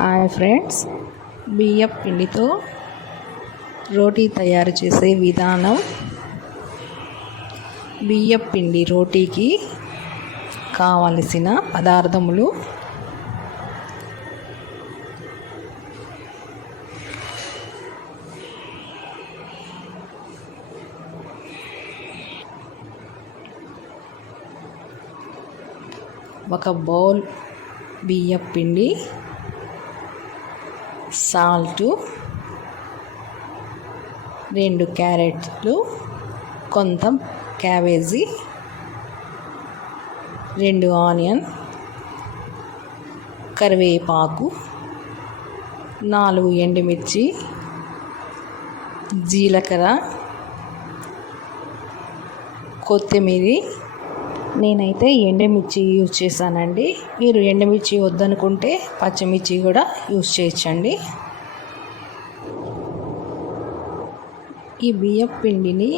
Hi friends బియ్యం పిండితో రోటీ తయారు చేసే విధానం. బియ్యం పిండి రోటీకి కావలసిన పదార్థములు. ఒక బౌల్ బియ్యం పిండి. సాల్టు రెండు క్యారెట్లు కొంత క్యాబేజీ రెండు ఆనియన్ కరివేపాకు నాలుగు ఎండుమిర్చి జీలకర్ర కొత్తిమీర. నేనైతే ఎండుమిర్చి యూజ్ చేశానండి. మీరు ఎండుమిర్చి వద్దనుకుంటే పచ్చిమిర్చి కూడా యూజ్ చేయొచ్చండి. ఈ బియ్యం పిండిని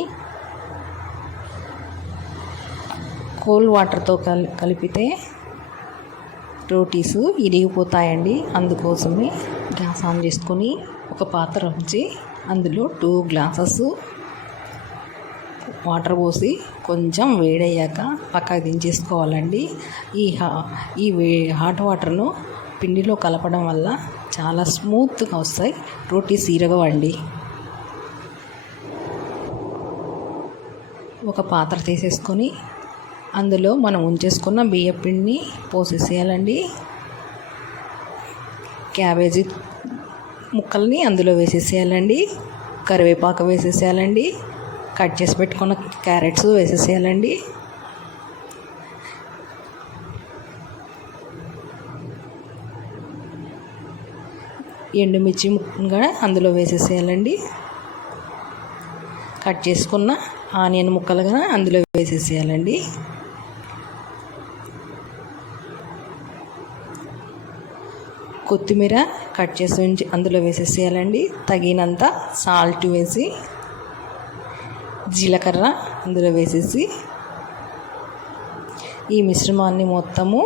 కోల్డ్ వాటర్తో కల్ కలిపితే రోటీసు ఇరిగిపోతాయండి. అందుకోసమే గ్యాస్ ఆన్ చేసుకొని ఒక పాత్ర ఉంచి అందులో టూ గ్లాసెస్ వాటర్ పోసి కొంచెం వేడయ్యాక పక్కకు దించేసుకోవాలండి. ఈ హా ఈ వే హాట్ వాటర్ను పిండిలో కలపడం వల్ల చాలా స్మూత్గా వస్తాయి. రోటీస్ ఇరగవండి ఒక పాత్ర తీసేసుకొని అందులో మనం ఉంచేసుకున్న బియ్య పిండిని పోసేసేయాలండి. క్యాబేజీ ముక్కల్ని అందులో వేసేసేయాలండి. కరివేపాకు వేసేసేయాలండి. కట్ చేసి పెట్టుకున్న క్యారెట్స్ వేసేసేయాలండి. ఎండుమిర్చి కూడా అందులో వేసేసేయాలండి. కట్ చేసుకున్న ఆనియన్ ముక్కలుగా అందులో వేసేసేయాలండి. కొత్తిమీర కట్ చేసి ఉంచి అందులో వేసేసేయాలండి. తగినంత సాల్ట్ వేసి జీలకర్ర అందులో వేసేసి ఈ మిశ్రమాన్ని మొత్తము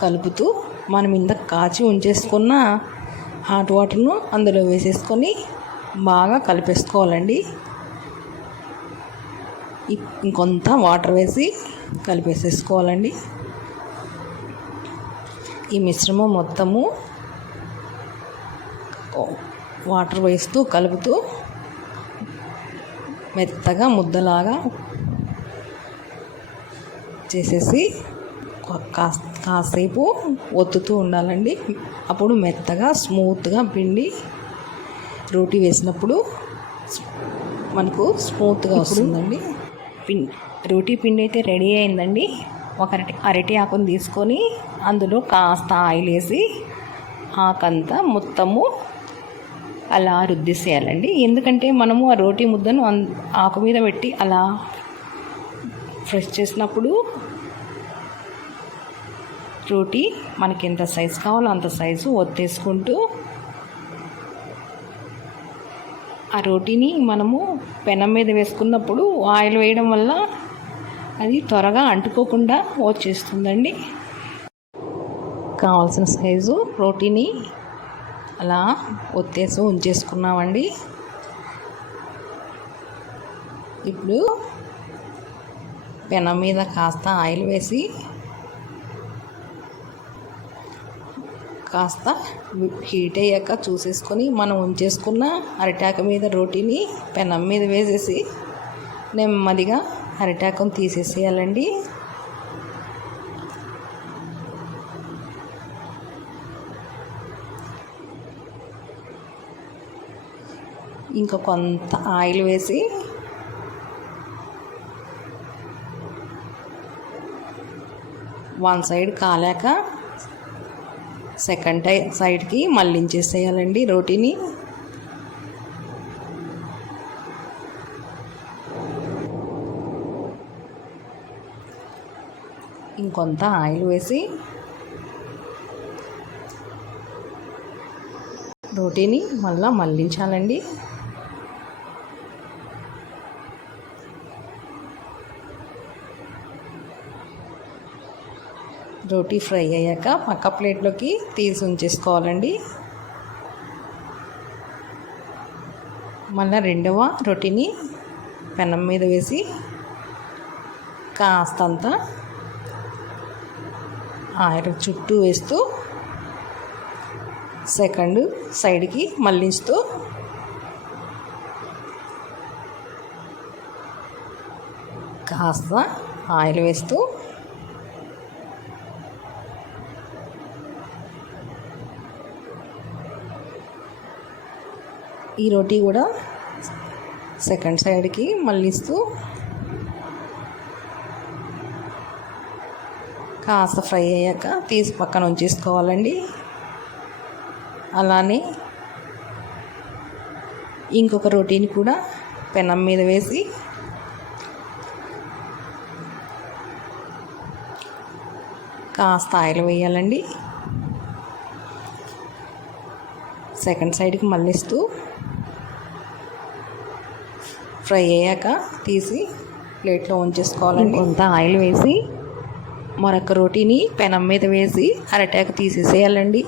కలుపుతూ మనం ఇంత కాచి ఉంచేసుకున్న హాట్ వాటర్ను అందులో వేసేసుకొని బాగా కలిపేసుకోవాలండి. ఇంకొంత వాటర్ వేసి కలిపేసేసుకోవాలండి. ఈ మిశ్రమం మొత్తము వాటర్ వేస్తూ కలుపుతూ మెత్తగా ముద్దలాగా చేసేసి కాస్ కాసేపు ఒత్తుతూ ఉండాలండి. అప్పుడు మెత్తగా స్మూత్గా పిండి రోటీ వేసినప్పుడు మనకు స్మూత్గా వస్తుందండి. పిండి రోటీ పిండి అయితే రెడీ అయిందండి. ఒక అరటి అరటి ఆకును తీసుకొని అందులో కాస్త ఆయిల్ వేసి ఆకంతా మొత్తము అలా రుద్దిసేయాలండి. ఎందుకంటే మనము ఆ రోటీ ముద్దను ఆకు మీద పెట్టి అలా ఫ్రెష్ చేసినప్పుడు రోటీ మనకి ఎంత సైజు కావాలో అంత సైజు ఒత్తేసుకుంటూ ఆ రోటీని మనము పెనం మీద వేసుకున్నప్పుడు ఆయిల్ వేయడం వల్ల అది త్వరగా అంటుకోకుండా వచ్చేస్తుందండి. కావాల్సిన సైజు రోటీని అలా ఒత్తేసి ఉంచేసుకున్నామండి. ఇప్పుడు పెనం మీద కాస్త ఆయిల్ వేసి కాస్త హీట్ అయ్యాక చూసేసుకొని మనం ఉంచేసుకున్న అరిటాక మీద రోటీని పెనం మీద వేసేసి నెమ్మదిగా అరిటాకం తీసేసేయాలండి. ఇంకా కొంత ఆయిల్ వేసి వన్ సైడ్ కాలాక సెకండ్ టై సైడ్కి మళ్ళించేసేయాలండి రోటీని. ఇంకొంత ఆయిల్ వేసి రోటీని మళ్ళీ మళ్ళించాలండి. రోటీ ఫ్రై అయ్యాక పక్క ప్లేట్లోకి తీసి ఉంచేసుకోవాలండి. మళ్ళీ రెండవ రొటీని పెనం మీద వేసి కాస్తంత ఆయిల్ చుట్టూ వేస్తూ సెకండ్ సైడ్కి మళ్ళిస్తూ కాస్త ఆయిల్ వేస్తూ ఈ రోటీ కూడా సెకండ్ సైడ్కి మళ్ళిస్తూ కాస్త ఫ్రై అయ్యాక తీసి పక్కన ఉంచేసుకోవాలండి. అలానే ఇంకొక రోటీని కూడా పెనం మీద వేసి కాస్త ఆయిల్ వేయాలండి. సెకండ్ సైడ్కి మళ్ళిస్తూ ఫ్రై అయ్యాక తీసి ప్లేట్లో ఉంచేసుకోవాలండి. కొంత ఆయిల్ వేసి మరొక రోటీని పెనం మీద వేసి అరటాకు తీసేసేయాలండి.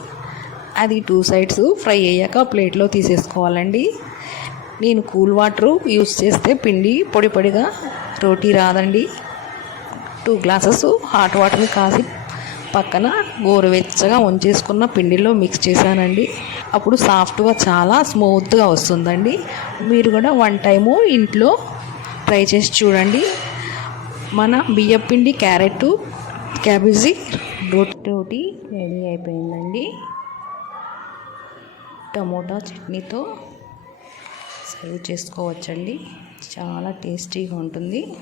అది టూ సైడ్స్ ఫ్రై అయ్యాక ప్లేట్లో తీసేసుకోవాలండి. నేను కూల్ వాటర్ యూస్ చేస్తే పిండి పొడి పొడిగా రోటీ రాదండి. టూ గ్లాసెస్ హాట్ వాటర్ని కాసి పక్కన గోరువెచ్చగా వంచేసుకున్న పిండిలో మిక్స్ చేశానండి. అప్పుడు సాఫ్ట్గా చాలా స్మూత్గా వస్తుందండి. మీరు కూడా వన్ టైము ఇంట్లో ట్రై చేసి చూడండి. మన బియ్యపిండి క్యారెట్ క్యాబేజీ రోటి రెడీ అయిపోయిందండి. టమోటా చట్నీతో సర్వ్ చేసుకోవచ్చండి. చాలా టేస్టీగా ఉంటుంది.